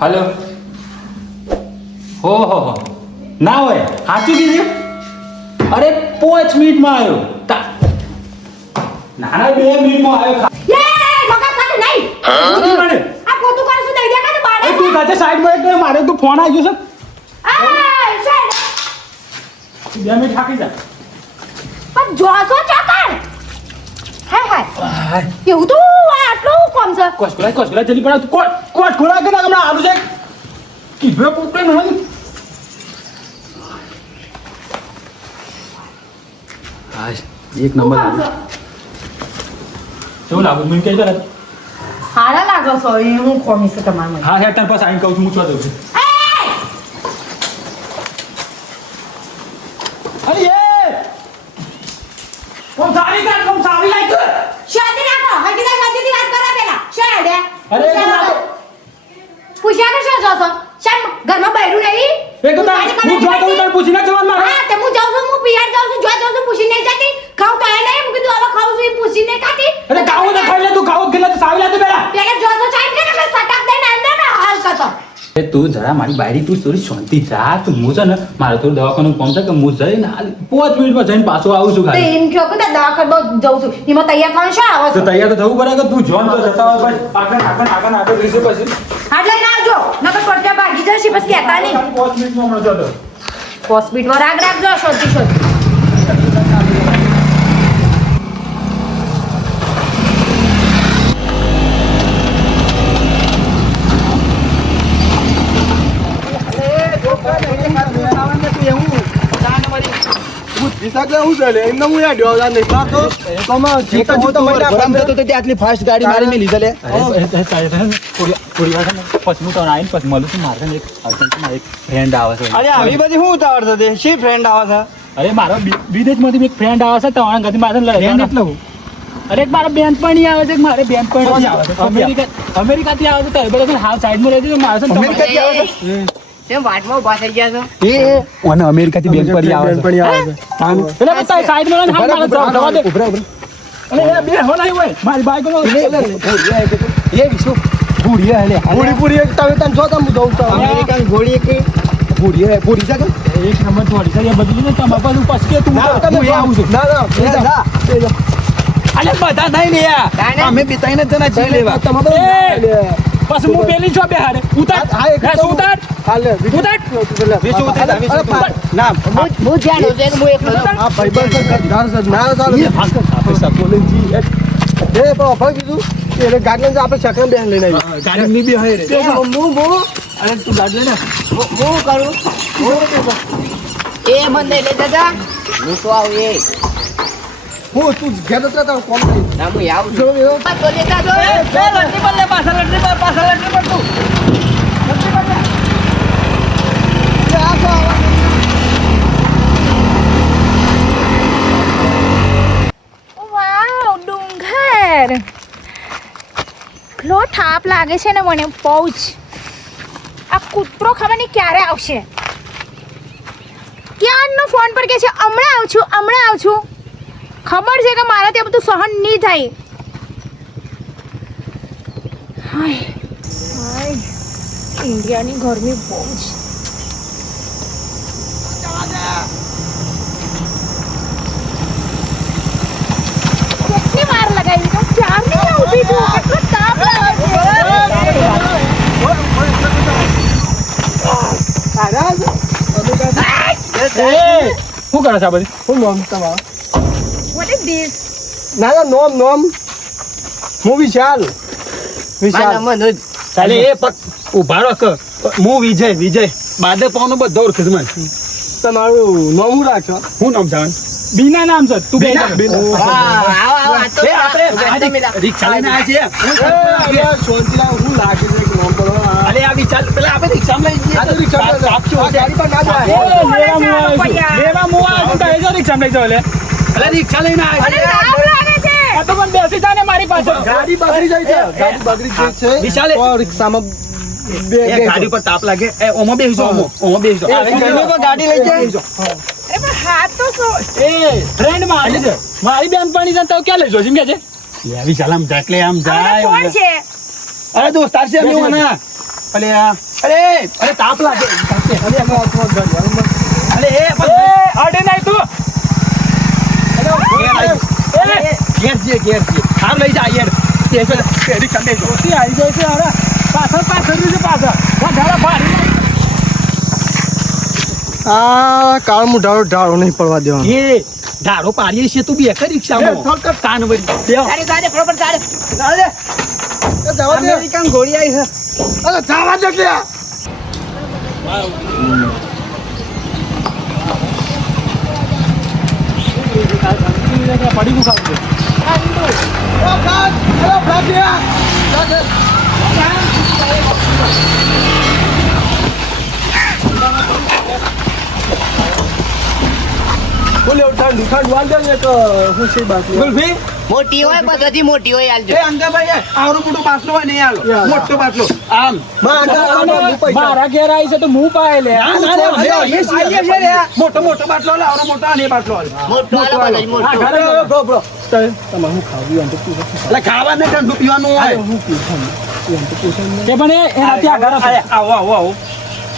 Hello હો ના હોય સાચું કીધું અરે 5 મિનિટમાં આવ્યો નાના 2 મિનિટમાં આવ્યો તું સાથે સાઈડમાં એક મારે તું ફોન આવી ગયો છે 2 મિનિટ થાકી જા પણ જોશો ચકર હાય એવું તો આટલું કોમ છે કોસકોલા જલ્દી પડા કોસકોલા કે ના હમણાં આલુ છે કીધું પોતે નહીં હા એક નંબર લાગ્યો કેવું લાગુ મને કહી દે હારા લાગો છો એ હું ખોમી છે તમારે હા હેડ તને પાસ આઈને કહું છું મૂકવા દઉં છું અરે એ કોમ સારી લાગ શાદી રાખો હકીકત શાદીની વાત કરો પેલા શેડે અરે પૂછ્યા કે શું જોશો શેમ ઘરમાં બૈરું નહીં એ તો હું જો તો તને પૂછીને જવાન મારે હા તે હું જાઉં છું હું પિયર જાઉં છું જો જાઉં છું પૂછીને જાતી ખાવ તો એ નહીં હું કીધું હવે ખાવ છું એ પૂછીને ખાતી અરે કાવો ના ખાઈ લે તું કાવો ખેલા તો સાવી લે પેલા જોશો ચાઈ કે ને સટક દઈને અંદર ને હાલ કરતો એ તું જરા મારી બાયરી તું થોડી શાંતિ રાખ હું છે ને મારે થોડું દવાખાનું કામ છે કે હું જઈને 5 મિનિટમાં જઈને પાછો આવું છું તો ખાલી એમ કહો કે દવાખાનામાં જાઉં છું એમાં તૈયાર થવાનું શું આવે તો તૈયાર તો થવું પડે કે તું જોન તો જતા હોય બસ આગળ રહેશે પછી હાટ લઈને આવજો નકર પડતા ભાગી જશે પછી કહેતા નહીં 5 મિનિટમાં હમણાં જતો હોસ્પિટલ રાગ રાખજો શોધી આટલી ફાસ્ટ ગાડી મારી મેં લીધા લે થોડી વાર પછી હું તને આવીને પછી મળું છું મારે એક અર્જન્ટમાં એક ફ્રેન્ડ આવે છે અરે આવી બધી શું ઉતાવળ થતી શી ફ્રેન્ડ આવે છે અરે મારો વિદેશમાંથી એક ફ્રેન્ડ આવે છે તમારા ઘરથી મારે લડવાનું એટલે અરે મારો બેનપણી આવે છે મારે બેનપણી આવે છે અમેરિકાથી આવે છે તો બધા હાવ સાઈડમાં રહેતી તો મારે અમેરિકાથી આવે છે તેમ વાટમાં ઊભા થઈ ગયા છો એ ઓને અમેરિકાથી બેનપણી આવે છે એટલે બતા સાઈડમાં હાલ મારે જવા દે ઉભરા અરે એ બે હો નહીં હોય મારી બાઈક નો એ વિશુ પૂરી હલે પૂરી એક તમે તને જો તમ દઉં તો અમેરિકન ઘોડી એક પૂરી છે એક નંબર થોડી છે એ બધું ને તમારા પાછું પછી તું હું આવું છું ના અલે બધા નહીં લે યાર અમે બિતાઈને જના જી લેવા પછી હું પેલી છો બે હારે ઉતાર હા ઉતાર હાલે ઉતાર વિશુ ઉતાર ના હું જાણો છે હું એક આ ભાઈબંધ ઘર છે ના ચાલો એ ભાસ્કર આપણે સપોલે જી એ ભાઈ કીધું એટલે ગાડી આપણે શકન બેન લઈને આવી ગાડી ની બી હોય રે હું અરે તું ગાડી લે ને હું કરું એ મને લઈ દાદા હું તો આવું એ હું તું ઘેર તો તારો કોમ થઈ ના હું આવું છું તો લેતા જો એ લટરી પર લે પાછા લટરી પર તું લટરી પર લે આ તો વાવ ડુંગર લો થાપ લાગે છે ને મને પૌચ આ કૂતરો ખબર નહીં ક્યારે આવશે ક્યારનો ફોન પર કહે છે હમણાં આવું છું ખબર છે કે મારા ત્યાં બધું સહન નહીં થાય હાય ઇન્ડિયાની ગરમી બહુ જ કેટલી વાર લગાવી તો ક્યારની ઊભી છું કેટલો તાપ લાગે શું કરે છે આ બધી હું નોમ તમારો વોટ ઇઝ ધીસ ના નોમ હું વિશાલ ચાલે એ ઉભા રહો હું વિજય બાદે પાવનો બધો ઓળખે છે મને તમારું નોમ હું રાખો શું નામ છે બીના નામ છે તું બે આવો રિક્ષા લઈને આવ્યા છે શાંતિલાલ હું લાગે છે કે નોમ પડો અરે આ વિચાર પેલા આપણે રિક્ષામાં લઈ જઈએ આ તો રિક્ષા ગાડી પર ના જાય લેવા મુવા તો એ જો રિક્ષામાં લઈ જાવ લે અરે રિક્ષા લઈને આવ્યા તો પણ બેસી જા ને મારી પાછળ ગાડી બગડી જાય છે ગાડી બગડી જાય છે વિશાલે તો રિક્ષામાં એ ગાડી પર તાપ લાગે એ ઓમાં બેસજો ઓમાં બેસજો ગાડી લઈ જાય અરે પણ હાથ તો સો એ ફ્રેન્ડ મારી છે મારી બેનપણી છે તો ક્યાં લઈ જો જીમ કે છે લે વિશાલ આમ એટલે આમ જાય કોણ છે અરે દોસ્તાર છે અમે ઓના અલે અરે તાપ લાગે અરે અમે અરે એ અડે નહીં તું ઘેર છે આમ લઈ જા યાર સ્ટેશન પેરી કંડે જો ઓછી આવી જાય છે અરે પાછળ ઢાળા ભારી આ કાળ મુઢાળો ઢાળો નહીં પડવા દેવાનો એ ધારો પાડીએ છે તું બે કરી રિક્ષામાં તાન વળી ગાડી ગાડી બરોબર ગાડી અમેરિકન ઘોડી આવી છે અરે જવા દે કે પડી ગયું ખાવું બોલે ઠંડુ વાલ દે ને તો હું છે બાકી ગુલફી મોટી હોય બધાથી મોટી હોય હાલજો એ અંગાભાઈ આવરો મોટો બાટલો હોય નહીં આલો મોટો બાટલો આમ મારા ઘેર આવી છે તો હું પાય લે મોટો બાટલો લે આવરો મોટો આને બાટલો આલે મોટો હાલો મોટો બ્રો તમારે હું ખાવું એમ તો પૂછો એટલે ખાવા ને ઠંડુ પીવાનું હોય કે પણ એનાથી આ ઘર આવો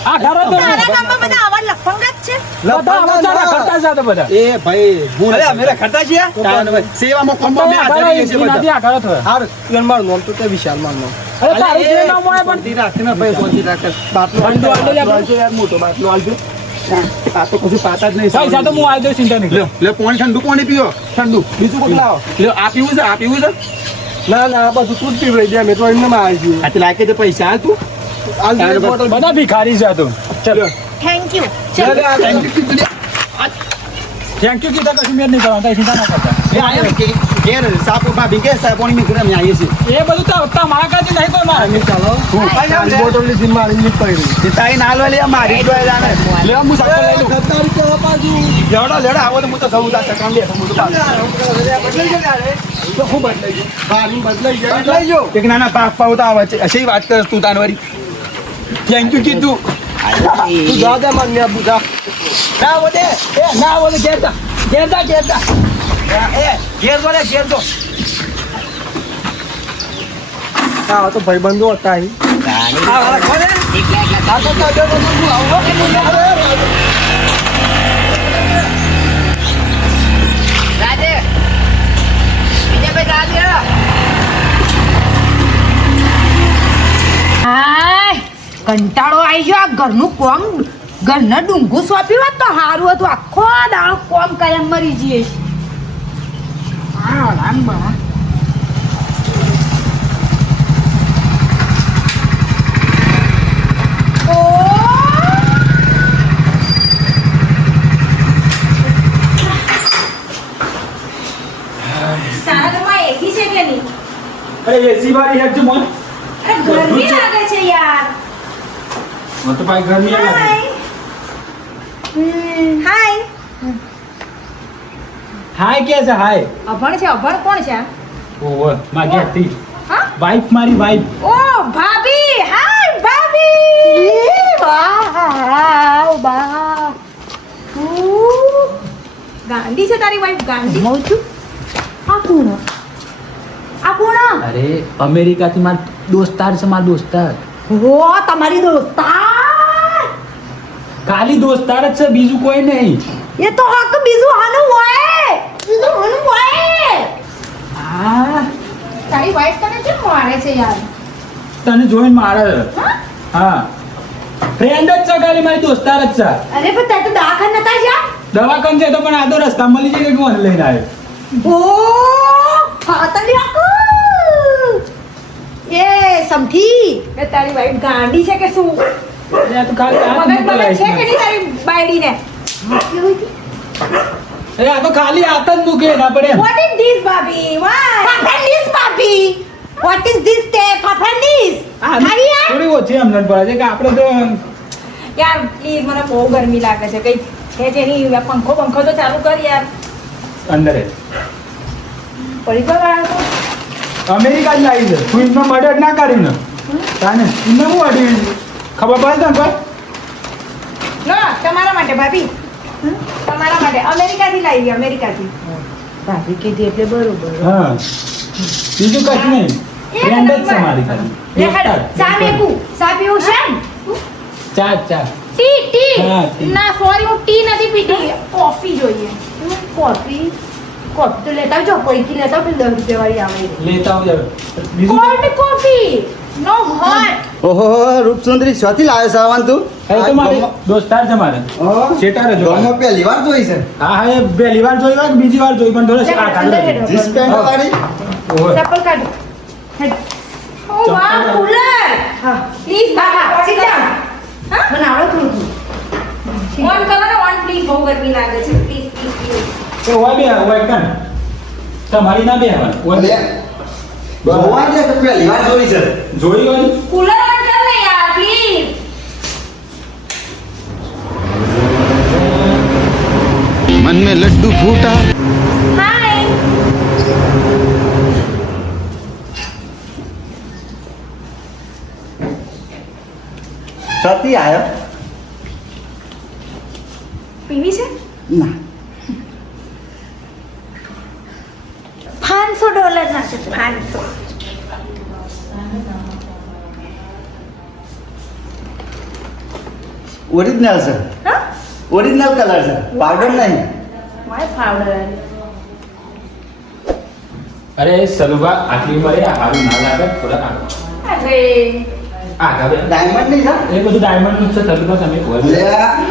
આ ઘર તો તારા ગામમાં બધા આવા લફંગ જ છે બધા આવા કરતા જ હતા બધા એ ભાઈ હું અરે અમે ખરતા છીએ સેવામાં કોમ્બો મે આધારી છે બધા આ ઘર હતો હાર તું મારું નામ તો તે વિશાલ મારું નામ અરે તારું જે નામ હોય પણ દી રાખીને ભાઈ સોચી રાખે બાટલો ઠંડુ આલે લે આલજો યાર મોટો બાટલો આલજો આ તો કશું પાતા જ નહીં પૈસા તો હું આવી દઉં ચિંતા નહીં લે પાણી ઠંડુ પાણી પીઓ ઠંડુ બીજું કોઈ લાવો લે આ પીવું છે ના ના આ બધું તું જ પીવડાવી દે અમે તો એમને માં આવી ગયું આ તે લાગે તે પૈસા હાલ તું હાલ બોટલ બધા ભિખારી છે તું ચલો થેન્ક યુ થેન્ક યુ કીધા કશું મેર નહીં કરવાનું ચિંતા ના કરતા ઘેર સાપુ ભાભી કે સાપોણી મે ઘરે આવીએ છીએ એ બધું તો હપ્તા મારા કાથી નહીં કોઈ મારે ચાલો બોટલ લીધી મારી ની પડી તે તાઈ ના લે મારી તો એલાને લે હું સાકો લઈ લઉં ખતર કે બાજુ લેડા આવો તો હું તો જઉં તા સકામ લે હું તો તો ખૂબ બદલાઈ ગયો ભારી બદલાઈ ગયો લઈ જો એક નાના પાક પાવ તો આવે છે અસી વાત કરસ તું તાનવારી થેન્ક યુ કીધું તું જા દે મને આ બુધા ના વધે ના વધે ઘેર જા એ ઘેર જો હા તો ભાઈબંધો હતા અહીં હા વાલા કોને આ તો જો હું આવો રાજે વિજયભાઈ રાજે હાય કંટાળો આવી ગયો આ ઘરનું કોમ ઘરના ડુંગું સોંપ્યું હોત તો સારું હતું આખો દાડો કોમ કર્યા મરી જઈએ તારા ઘરમાં એસી છે કે નહીં? અરે એસી વાળી હેડજો મોન અરે ગરમી લાગે છે યાર. મને તો ભાઈ ગરમી લાગે હાય. હાય. હાય કે છે હાય અભણ છે અભણ કોણ છે આ? ઓહો માગી હતી હા વાઈફ મારી વાઈફ ઓ ભાભી હાય ભાભી વાવ બા ગાંડી છે તારી વાઈફ ગાંડી મઉ છું આ કોણ અરે અમેરિકાથી માર દોસ્તાર છે માર દોસ્તાર હો તમારી દોસ્તાર ખાલી દોસ્તાર જ છે બીજું કોઈ નહીં એ તો હક બીજું હાનું હોય હા તારી વાઈફ તને કેમ મારે છે યાર તને જોઈને મારે હા? હા ફ્રેન્ડ જ છે ખાલી મારી દોસ્તાર જ છે અરે પણ તે તો દવાખાને નતા જા દવાખાન છે તો પણ આ તો રસ્તા મળી જાય કે કોણ લઈને આવ્યો ઓ ખાતરી આકુ એ સમથી એ તારી વાઈફ ગાંડી છે કે શું અરે આ તો ખાલી હાથ મગજ મૂકો મગજ છે કે લાઈફમાં. નહીં તારી બાયડીને અરે આ તો ખાલી હાથ જ મૂકે ના પડે એમ. What is this, Bobby? Why? Papandis, Bobby. What is this, te? Papandis. આ ખાલી યાર. થોડી ઓછી સમજણ પડે છે કે આપણે તો યાર પ્લીઝ મને બહુ ગરમી લાગે છે કઈ છે જેની પંખો તો ચાલુ કર યાર અંદર જ. પડી ગયો વાળો અમેરિકા જ લાવી છે તું એમનો મર્ડર ના કરીને તાને એમને હું અડી ખબર પડે તને ભાઈ ના તમારા માટે ભાભી તમારા માટે અમેરિકાથી લાવી અમેરિકાથી ભાભી કીધી એટલે બરોબર હા બીજું કશું નહીં ફ્રેન્ડ જ છે મારી ખાલી ચા મેકું ચા પીવું છે ચા ચા ટી ટી હા, ટી. ના સોરી હું ટી નથી પીતી કોફી જોઈએ કોફી કોફી તો લેતા આવજો કોઈથી લેતા આવો, પેલી 10 રૂપિયા વાળી આવે એ. લેતા આવજો બીજું કોલ્ડ કોફી નો હોટ ઓહો રૂપસુંદરી સ્વાથી લાવ્યો સાવાન તું હવે તો મારે દોસ્તાર છે મારે શેટાર જ ગામમાં પહેલી વાર જોઈ છે હા હા એ પહેલી વાર જોઈ હોય કે બીજી વાર જોઈ પણ થોડો અંદર હેડો. જીન્સ પેન્ટ વાળી ચપ્પલ કાઢો હેડ. ઓ વાહ કુલર હા પ્લીઝ બાબા sit down. હા મને આવડે થોડું ઓન કરો ને ઓન પ્લીઝ બહુ ગરમી લાગે છે પ્લીઝ પ્લીઝ પ્લીઝ એ હોય બે હોય કન તમારી ના બે હોય અલે જોવા દે તો પહેલી વાર જોઈ છે જોઈ હોય કુલર ઓન કર ને યાર પ્લીઝ मन में लड्डू फूटा હાય સ્વાથી આવ્યો પીવી છે ના $500 નાખે છે 500 ઓરિજિનલ છે હા ઓરિજિનલ કલર છે પાવડર નહીં માય પાવડર અરે સલુભા આટલી ઉંમરે આ હારું ના લાગે થોડા અરે આગા બે ડાયમંડ નહીં છે એ બધું ડાયમંડ નું છે સલુભા તમે હોય લે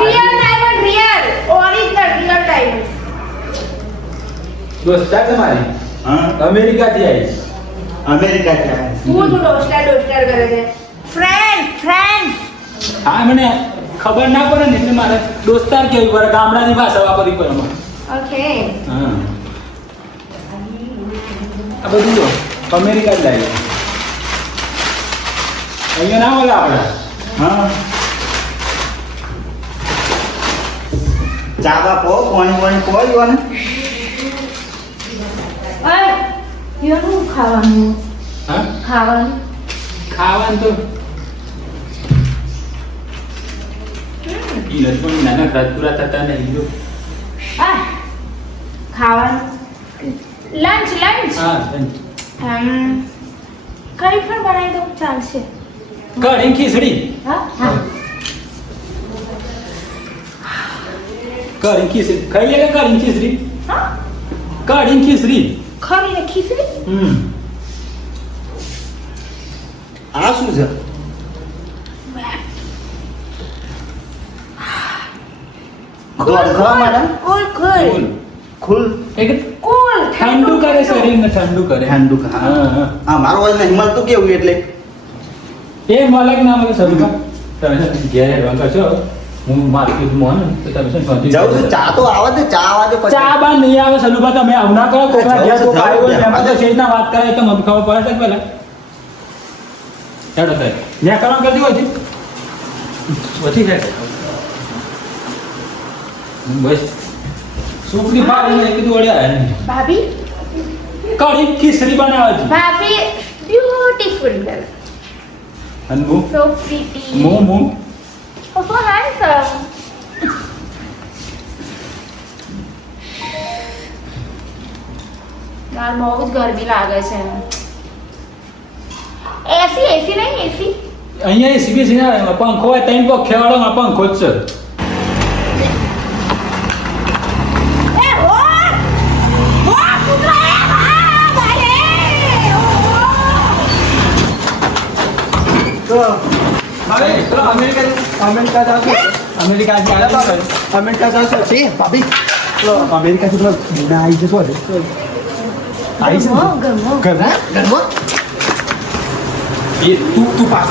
real diamond real original real diamond દોસ્તાર છે મારી હા અમેરિકાથી આવી અમેરિકા ક્યાં હું તો ડોસ્ટર કરે છે ફ્રેન્ડ હા મને ખબર ના પડે ને એટલે મારે દોસ્તાર કેવી પડે ગામડાની ભાષા વાપરવી પડે અમારે ઓકે હા આ બધું જો અમેરિકા જ લાવી અહીંયા ના મળે આપણે હા ચા બાપો પાણી કોઈ ને અરે યનું ખાવાનું હા ખાવાનું ખાવાનું તો ઈ નથી પણ નાના રાજપુરા થતા નહીં જો આ ખાવાનું લંચ હા કઈ પણ બનાવી દઉં ચાલશે કઢી ખીચડી હા હા કઢી ખીચડી ખાઈ લે કઢી ખીચડી હા કઢી ખીચડી ખરીને ખીચડી આ શું છે દોડવા માટે કુલ કુલ ખુલ એક કુલ ઠંડુ કરે શરીરને ઠંડુ કરે ઠંડુ હા હા આ મારો હોય નહીં મળતું કેવું એટલે એ મલક ના મળે સરુકા તમે છે ને ઘેર હેડવા કરશો હું માર્કેટમાં ને તો તમે છે ને શાંતિથી જાઉં છું ચા તો આવે છે ચા આવે છે પછી ચા બા નહીં આવે સલુભા તમે આવું ના કરો કોકના ઘેર કોક આવ્યો હોય એમાં તો શેઠના વાત કરે તો મને ખબર પડે છે કે પહેલા હેડો થાય ત્યાં કરવા કરતી હોય છે પછી છે બસ સુખની પાડી ને કીધું વળ્યા ભાભી કઢી ખીચડી બનાવે છે ભાભી બ્યુટીફુલ ગર્લ અને હું સો પ્રીટી હું Oh, so handsome. યાર બહુ જ ગરમી લાગે છે એસી નહીં એસી અહીંયા એસી બેસી ના આવે પંખો હોય ત્રણ પંખે વાળો પંખો જ છે એ હો હો કૂતરા એ ભાઈ તો હવે ચલો અમેરિકા જાવ અમેરિકા જાવ છે ભાભી ચલો અમેરિકાથી પેલો બુના આવી જશો ને આવી છે ઘરમાં એ તું પાસ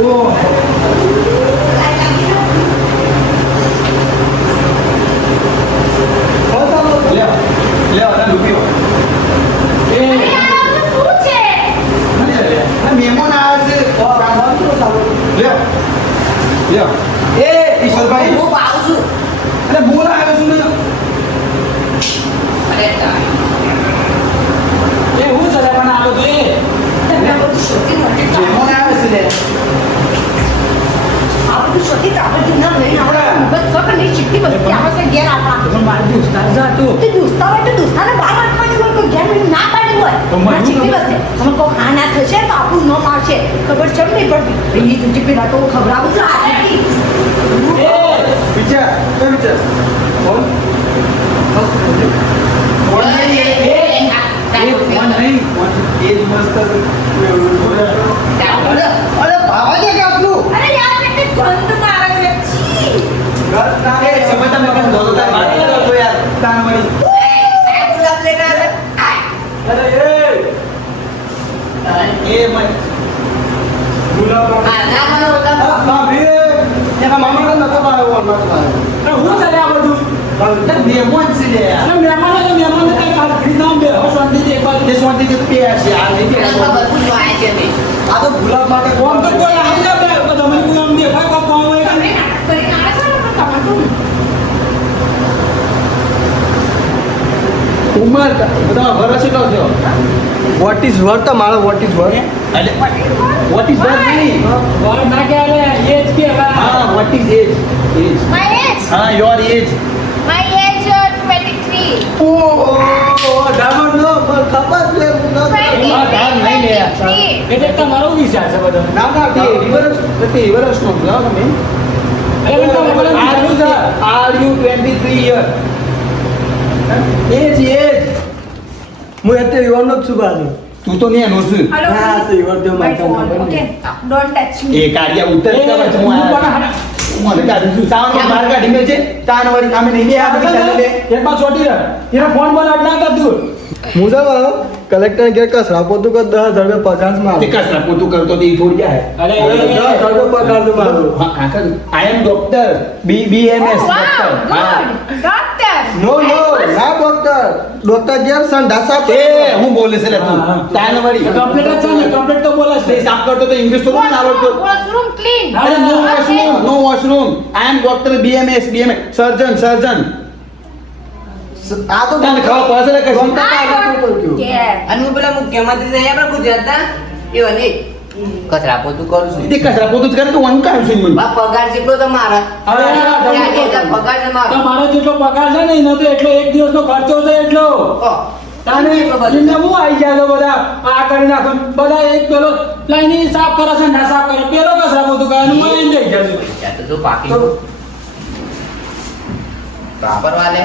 ઓ લે તને રૂપિયો એ શું છે મહેમાન આવે છે લે એ ઈશ્વરભાઈ હું આવું છું અરે બોલ આવ્યો છું ને એ હું સરે પણ આવ્યો તો એ મહેમાન આવે છે લે આ બધું શોધી તો આપણે ના લઈને આપણે બસ ની ચીટલી વસ્તી આવે છે ઘેર આપણા પણ મારે દોસ્તાર છે આ તો. તે દોસ્તા હોય તો દોસ્તાને બહાર રાખવાની હોય તો ઘેર મને ના પાડી હોય તો મારું મારી ચીટલી વસ્તી અમે કોઈ હા ના થશે તો આપણું ન મારશે ખબર છે નહીં પડતી એ તુજી પેલા તો ખવડાવું છું આજે વિચાર શું વિચાર ફોન ફોન નહીં એ ફોન નહીં ફોન એ જ મસ્ત છે અરે ભાવા દે કે આપણું અરે યાર કેટલી ગંધ મારે છે છી ઘર ના એ સમજતા મગન ધોતો તાર મારી તો યાર તાન મળી ગુલાબ લેને આવે અરે એ મય ગુલાબ ના મને ઓલા ભાભી એના મામા ને નતો પાડ્યો ફોન નતો પાડ્યો અરે હું ચાલે આ બધું? તે મહેમાન છે લે યાર અરે મહેમાનો તો મહેમાનો કઈ કાલ ઘડી ના બે હવે શાંતિથી એક વાર તે સોંતી કે તે છે આ નહીં કે બધું જો આય છે મે આ તો ગુલાબ માટે ફોન તો કોઈ આવી જાય બે તો તમે કોઈ આમ દેખાય કોઈ કોમ હોય તમે નાટક કરીને આવે છે ને તમારે તો ઉમર બધા વર્ષ કેટલો થયો વોટ ઇઝ વર્થ તમારો વોટ ઇઝ વર્થ એટલે વોટ ઇઝ વર્થ નહીં વાર ના કે આલે એ જ કે હા what is age age My age? હા યોર એજ My age 23. ઓ ડામર નો પર ખબર છે એમાં ધાર નહીં લે યાર. 23. એટલે તમારો વિચાર છે બધો ના ના તે વર્ષ નો લાવ તમે અરે પણ તમે બધા વિચારો છે. આર યુ 23 યર એજ એજ હું અત્યારે યુવાનો જ છું બાજુ તું તો નહીં એનો છું હેલો હા તો યુવાન તો માય માતા phone okay don't touch me એ કાર્યા ઉત્તર એ, કરવા હું હું આયા. પણ હારા. મને કાઢું છું સાવન બહાર કાઢી મેં છે તાન વળી અમે નહીં આ બધી ચાલે લે એક બાર છોટી રહે એનો ફોન બોલ અડના કર તું મુઝા કલેક્ટર કે કસરા પોતું કે 10,000 રૂપિયા પગાર માં તે કસરા પોતું કરતો તો ઈ થોડી ક્યાં હે અરે 10,000 રૂપિયા પગાર તો મારો I am doctor BMS Oh, wow, doctor good. Doctor. No no ના ડોક્ટર ગેર સંડાસા એ હું બોલે છે લે તું હા, હા. તાન વળી કમ્પ્લીટ જ છે ને કમ્પ્લીટ તો બોલે તે છે સાફ કરતો તો ઇંગ્લિશ તો ના આવડતો Washroom clean. અરે નો washroom I am doctor BMS સર્જન આ તો તને ખબર પડે છે કે ગમતા આવડતું તો કયો Yeah. અને હું પેલા મુખ્યમંત્રી નહીં આપણા ગુજરાતના એવા નહીં કચરા પોતું કરું છું તે કસરા પોતું જ કરે તો હું કામ છું મને બા પગાર જેટલો તમારા અરે પગાર તમારો તમારો જેટલો પગાર છે ને એનો તો એટલો એક દિવસનો ખર્ચો છે એટલો તાને એમને હું આવી ગયા છો બધા આ કરી નાખો બધા એક પેલો લાઈની સાફ કરે છે ના સાફ કરે પેલો કસરા બધું કરે હું લઈને જઈ ગયા છું ત્યાં તો જો પાકી બરાબર વાલે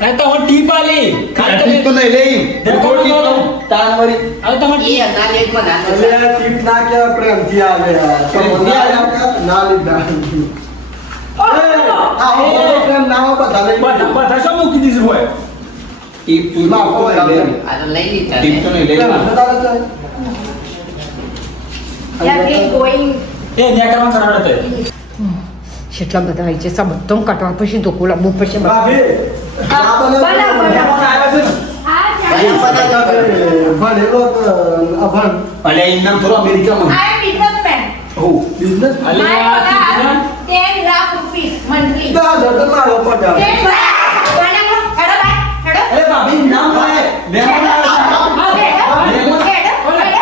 એ તો હું ટીપ આલી ટીપ તો નહીં લઈ દેખો ટીપ તો તાન વળી હવે તમારે એ ના લેટમાં ના એટલે આ ટીપ ના કે પ્રેમથી આવે યાર પ્રેમથી આવે? ના લીધા આ પ્રેમ ના હોય બધા લઈ બધા બધા શું મૂકી દીધું હોય ટીપ તું ના, હોય, લે. આ તો લઈ લીધા ટીપ તો નહીં લઈ યાર કે ગોઈંગ એ ન્યા કરવાનું સરળ હતું કેટલા બધા આવી છે બધો કટવા પછી ધોકો લાવવું પડશે ભાભી ચા બનાવ. ભણેલો તો અભણ અલે એમ નામ થોડો અમેરિકામાં I am businessman. હો બિઝનેસ અલે My આ પગાર ચીજ 10 lakh rupees monthly. 10,000 તો મારો પગાર 10 lakh. હેડો બાય, હેડો. અરે ભાભી નામ થાય મહેમાન આવે છે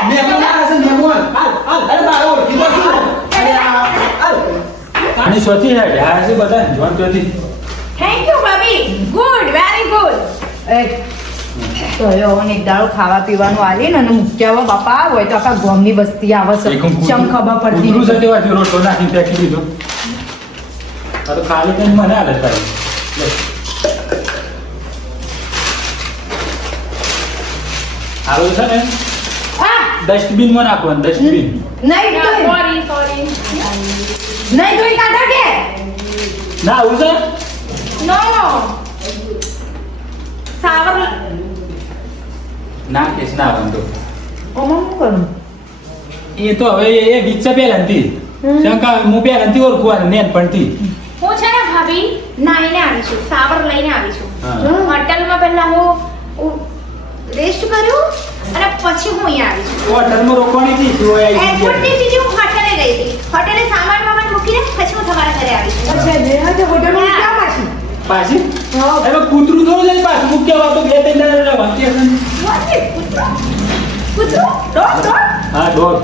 મહેમાન આવે છે મહેમાન અરે બારો કીધું શું અરે આની સ્વતી હે યાર છે બધા જોન જોતી Thank you, Bobby. Good, very good. તો હવે એક દાડો ખાવા પીવાનું આલી ને અને મૂક્યા બાપા હોય તો આખા ગામની બસ્તી આવે છે ચમ ખબર પડતી કૂતરું નથી. છે તેવા રોટલો નાખી ફેંકી દીધો આ તો ખાલી કઈ મને હાલે તારી લે. આવું છે ને હા, ડસ્ટબિન માં નાખવાનું ડસ્ટબિન નહીં ધોઈ. Sorry. નહીં ધોઈ કાઢો કે ના આવું છે No. Sour. ના કેસ ના આવવાનું ઓમાં શું કરું એ તો હવે એ વિચાર પહેલાંથી શંકા હું પહેલાંથી ઓળખવાનું નેનપણથી હું છે ને ભાભી નાઈને આવી છું સાવર લઈને આવી છું હા. હોટલમાં પહેલા હું રેસ્ટ કર્યું અને પછી હું અહીંયા આવી છું હોટલમાં રોકવાની હતી તું આવી ગઈ. એરપોર્ટથી સીધી હું હોટલે ગઈ હતી હોટલે સામાન વામાન મૂકીને પછી હું તમારા ઘરે આવી છું અચ્છા જે હા તે હોટલમાં ક્યાં પાછી પાછી હા. હવે કૂતરું થોડું જાય પાછું મૂક્યા હોય તો બે ત્રણ દાડા વાંચી હશે ને. What is કૂતરો? કૂતરો? Dog? હા ડોગ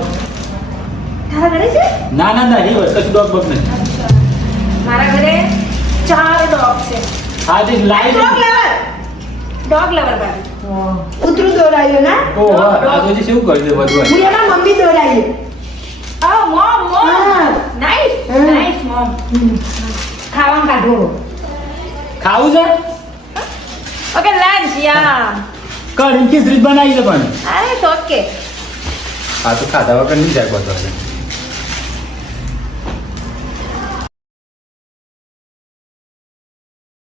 તારા ઘરે છે ના ના ના એ વસ્તુ ડોગ બગ નહીં મારા ઘરે 4 ડોગ છે. હા તે લાઈવ ડોગ લવર ભાભી. કૂતરું દોરાયું ના? ઓહો આ તો જે શું કરી દે બધું હું એમાં મમ્મી દોરાયું. Oh, mom. હા. Nice. હા. Nice, mom. ખાવાનું કાઢો. ખાવું છે Okay, lunch, yeah. Kadhi khichdi જ બનાવી છે પણ Ah, it's okay. આ તો ખાધા વગર નહીં જાય બધું